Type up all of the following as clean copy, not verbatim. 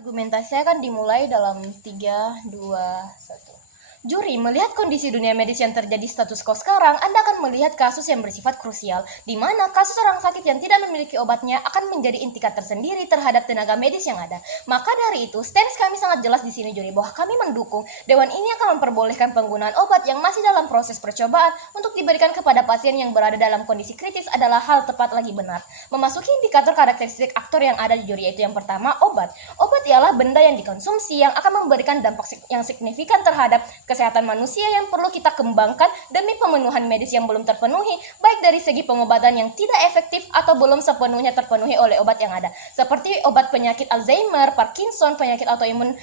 Argumentasi akan dimulai dalam 3, 2, 1. Juri, melihat kondisi dunia medis yang terjadi status quo sekarang, Anda akan melihat kasus yang bersifat krusial, di mana kasus orang sakit yang tidak memiliki obatnya akan menjadi indikator tersendiri terhadap tenaga medis yang ada. Maka dari itu, stance kami sangat jelas di sini, Juri, bahwa kami mendukung Dewan ini akan memperbolehkan penggunaan obat yang masih dalam proses percobaan untuk diberikan kepada pasien yang berada dalam kondisi kritis adalah hal tepat lagi benar. Memasuki indikator karakteristik aktor yang ada di juri, yaitu yang pertama, obat. Obat ialah benda yang dikonsumsi yang akan memberikan dampak yang signifikan terhadap kesehatan manusia yang perlu kita kembangkan demi pemenuhan medis yang belum terpenuhi, baik dari segi pengobatan yang tidak efektif atau belum sepenuhnya terpenuhi oleh obat yang ada, seperti obat penyakit Alzheimer, Parkinson, penyakit autoimun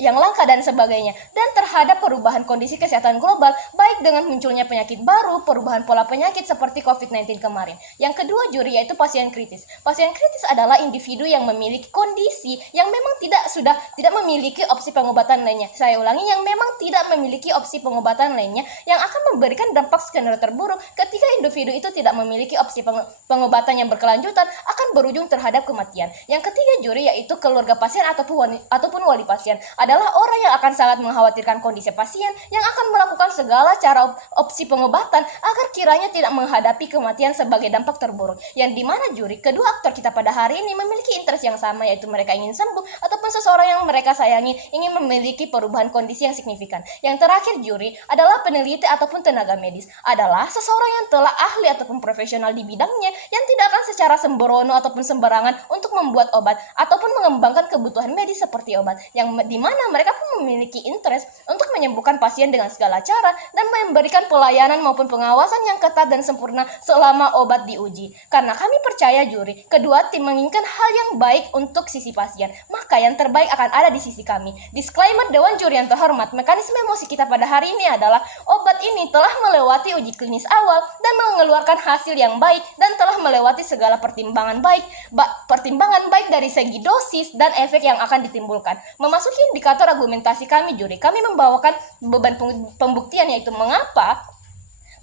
yang langka dan sebagainya, dan terhadap perubahan kondisi kesehatan global, baik dengan munculnya penyakit baru, perubahan pola penyakit seperti COVID-19 kemarin. Yang kedua, Juri, yaitu pasien kritis. Pasien kritis adalah individu yang memiliki kondisi yang memang tidak memiliki opsi pengobatan lainnya. Saya ulangi, yang memang tidak memiliki opsi pengobatan lainnya yang akan memberikan dampak skenario terburuk ketika individu itu tidak memiliki opsi pengobatan yang berkelanjutan akan berujung terhadap kematian. Yang ketiga, Juri, yaitu keluarga pasien ataupun wali pasien adalah orang yang akan sangat mengkhawatirkan kondisi pasien yang akan melakukan segala cara opsi pengobatan agar kiranya tidak menghadapi kematian sebagai dampak terburuk. Yang dimana, Juri, kedua aktor kita pada hari ini memiliki interest yang sama, yaitu mereka ingin sembuh ataupun seseorang yang mereka sayangi ingin memiliki perubahan kondisi yang signifikan. Yang terakhir, Juri, adalah peneliti ataupun tenaga medis, adalah seseorang yang telah ahli ataupun profesional di bidangnya yang tidak akan secara sembrono ataupun sembarangan untuk membuat obat ataupun mengembangkan kebutuhan medis seperti obat, yang dimana mereka pun memiliki interest untuk menyembuhkan pasien dengan segala cara dan memberikan pelayanan maupun pengawasan yang ketat dan sempurna selama obat diuji. Karena kami percaya, Juri, kedua tim menginginkan hal yang baik untuk sisi pasien, maka yang terbaik akan ada di sisi kami. Disclaimer Dewan Juri yang terhormat, mekanisme emosi kita pada hari ini adalah obat ini telah melewati uji klinis awal dan mengeluarkan hasil yang baik dan telah melewati segala pertimbangan baik dari segi dosis dan efek yang akan ditimbulkan. Memasuki indikator argumentasi kami, Juri, kami membawakan beban pembuktian, yaitu mengapa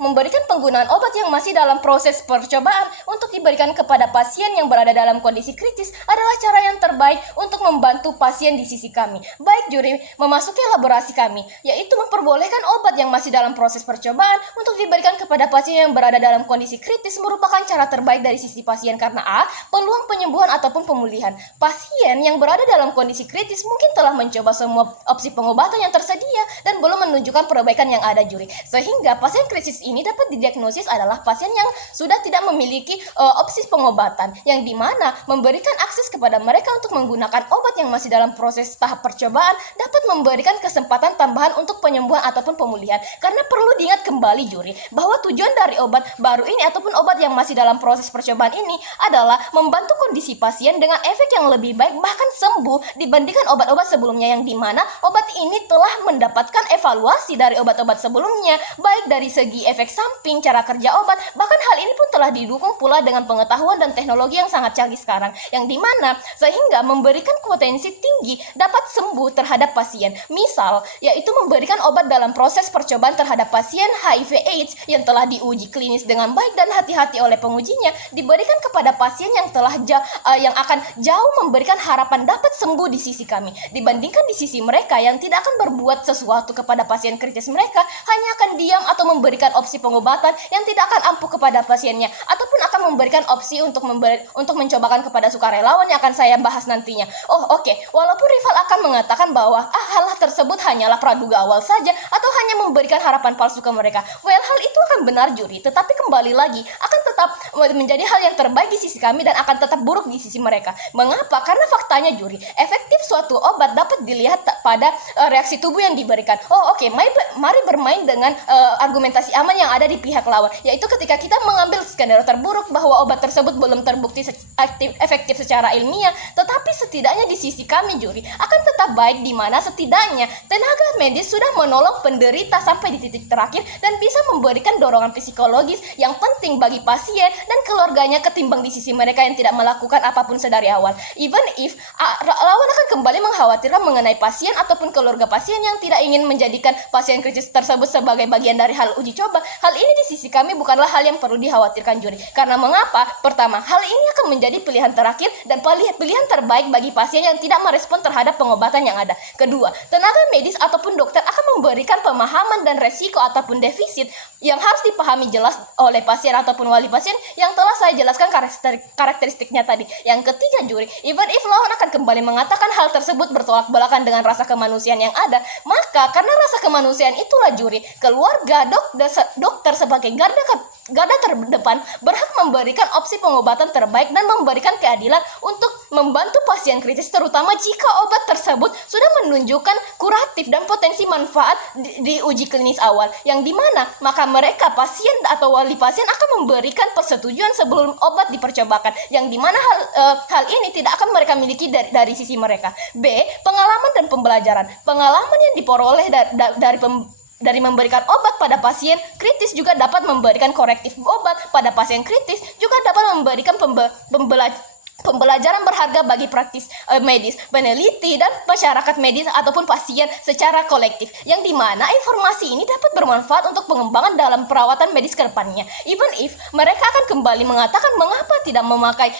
memberikan penggunaan obat yang masih dalam proses percobaan untuk diberikan kepada pasien yang berada dalam kondisi kritis adalah cara yang terbaik untuk membantu pasien di sisi kami. Baik, Juri, memasuki elaborasi kami, yaitu memperbolehkan obat yang masih dalam proses percobaan untuk diberikan kepada pasien yang berada dalam kondisi kritis merupakan cara terbaik dari sisi pasien karena A. Peluang penyembuhan ataupun pemulihan. Pasien yang berada dalam kondisi kritis mungkin telah mencoba semua opsi pengobatan yang tersedia dan belum menunjukkan perbaikan yang ada, Juri, sehingga pasien kritis ini dapat didiagnosis adalah pasien yang sudah tidak memiliki opsi pengobatan, yang dimana memberikan akses kepada mereka untuk menggunakan obat yang masih dalam proses tahap percobaan dapat memberikan kesempatan tambahan untuk penyembuhan ataupun pemulihan. Karena perlu diingat kembali, Juri, bahwa tujuan dari obat baru ini ataupun obat yang masih dalam proses percobaan ini adalah membantu kondisi pasien dengan efek yang lebih baik bahkan sembuh dibandingkan obat-obat sebelumnya, yang dimana obat ini telah mendapatkan evaluasi dari obat-obat sebelumnya, baik dari segi efek samping, cara kerja obat, bahkan hal ini pun telah didukung pula dengan pengetahuan dan teknologi yang sangat canggih sekarang, yang dimana sehingga memberikan potensi tinggi dapat sembuh terhadap pasien. Misal, yaitu memberikan obat dalam proses percobaan terhadap pasien HIV/AIDS yang telah diuji klinis dengan baik dan hati-hati oleh pengujinya, diberikan kepada pasien yang yang akan jauh memberikan harapan dapat sembuh di sisi kami, dibandingkan di sisi mereka yang tidak akan berbuat sesuatu kepada pasien kritis mereka, hanya akan diam atau memberikan opsi pengobatan yang tidak akan ampuh kepada pasiennya, ataupun akan memberikan opsi untuk mencobakan kepada sukarelawan yang akan saya bahas nantinya. Walaupun rival akan mengatakan bahwa hal tersebut hanyalah praduga awal saja atau hanya memberikan harapan palsu ke mereka. Hal itu akan benar, Juri, tetapi kembali lagi akan tetap menjadi hal yang terbaik di sisi kami dan akan tetap buruk di sisi mereka. Mengapa? Karena faktanya, Juri, efektif suatu obat dapat dilihat pada reaksi tubuh yang diberikan. Mari bermain dengan argumentasi aman yang ada di pihak lawan, yaitu ketika kita mengambil skenario terburuk bahwa obat tersebut belum terbukti efektif secara ilmiah, tetapi setidaknya di sisi kami, Juri, akan tetap baik, di mana setidaknya tenaga medis sudah menolong penderita sampai di titik terakhir dan bisa memberikan dorongan psikologis yang penting bagi pasien dan keluarganya ketimbang di sisi mereka yang tidak melakukan apapun sedari awal. Even if lawan akan kembali mengkhawatirkan mengenai pasien ataupun keluarga pasien yang tidak ingin menjadikan pasien kritis tersebut sebagai bagian dari hal uji coba. Hal ini di sisi kami bukanlah hal yang perlu dikhawatirkan juri. Karena mengapa? Pertama, hal ini akan menjadi pilihan terakhir dan pilihan terbaik bagi pasien yang tidak merespon terhadap pengobatan yang ada. Kedua, tenaga medis ataupun dokter akan memberikan pemahaman dan resiko ataupun defisit yang harus dipahami jelas oleh pasien ataupun wali pasien yang telah saya jelaskan karakteristiknya tadi. Yang ketiga juri, even if lawan akan kembali mengatakan hal tersebut bertolak belakang dengan rasa kemanusiaan yang ada, maka karena rasa kemanusiaan itulah juri, keluarga dokter sebagai garda terdepan berhak memberikan opsi pengobatan terbaik dan memberikan keadilan untuk membantu pasien kritis, terutama jika obat tersebut sudah menunjukkan kuratif dan potensi manfaat di uji klinis awal, yang dimana maka mereka pasien atau wali pasien akan memberikan persetujuan sebelum obat dipercobakan, yang dimana hal ini tidak akan mereka miliki dari sisi mereka. B. Pengalaman dan pembelajaran. Pengalaman yang diperoleh dari memberikan obat pada pasien kritis juga dapat memberikan korektif obat pada pasien kritis, juga dapat memberikan pembelajaran berharga bagi praktis medis, peneliti, dan masyarakat medis ataupun pasien secara kolektif, yang dimana informasi ini dapat bermanfaat untuk pengembangan dalam perawatan medis ke depannya. Even if mereka akan kembali mengatakan mengapa tidak memakai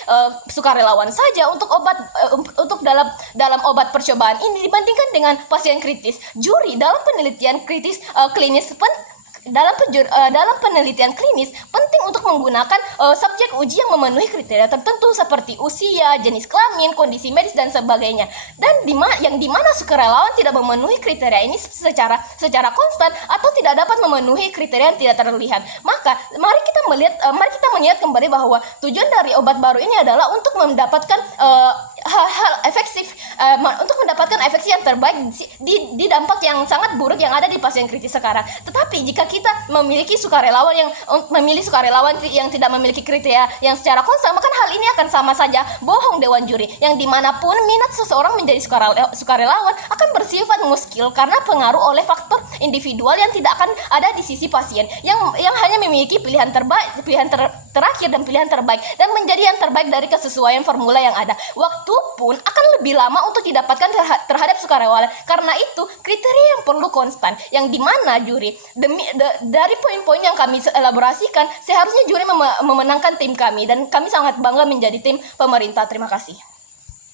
sukarelawan saja untuk obat untuk dalam obat percobaan ini dibandingkan dengan pasien kritis. Juri, dalam penelitian klinis dalam penelitian klinis penting untuk menggunakan subjek uji yang memenuhi kriteria tertentu seperti usia, jenis kelamin, kondisi medis, dan sebagainya. Dan yang dimana sukarelawan tidak memenuhi kriteria ini secara konstan atau tidak dapat memenuhi kriteria yang tidak terlihat. Maka mari kita melihat kembali bahwa tujuan dari obat baru ini adalah untuk mendapatkan hal efektif, untuk mendapatkan efek yang terbaik di dampak yang sangat buruk yang ada di pasien kritis sekarang. Tetapi jika kita memiliki sukarelawan yang tidak memiliki kriteria yang secara konstan, maka hal ini akan sama saja bohong dewan juri, yang dimanapun minat seseorang menjadi sukarelawan akan bersifat muskil karena pengaruh oleh faktor individual yang tidak akan ada di sisi pasien yang hanya memiliki pilihan terakhir dan pilihan terbaik, dan menjadi yang terbaik dari kesesuaian formula yang ada. Waktu pun akan lebih lama untuk didapatkan terhadap sukarelawan. Karena itu kriteria yang perlu konstan, yang dimana juri dari poin-poin yang kami elaborasikan, seharusnya juri memenangkan tim kami, dan kami sangat bangga menjadi tim pemerintah. Terima kasih.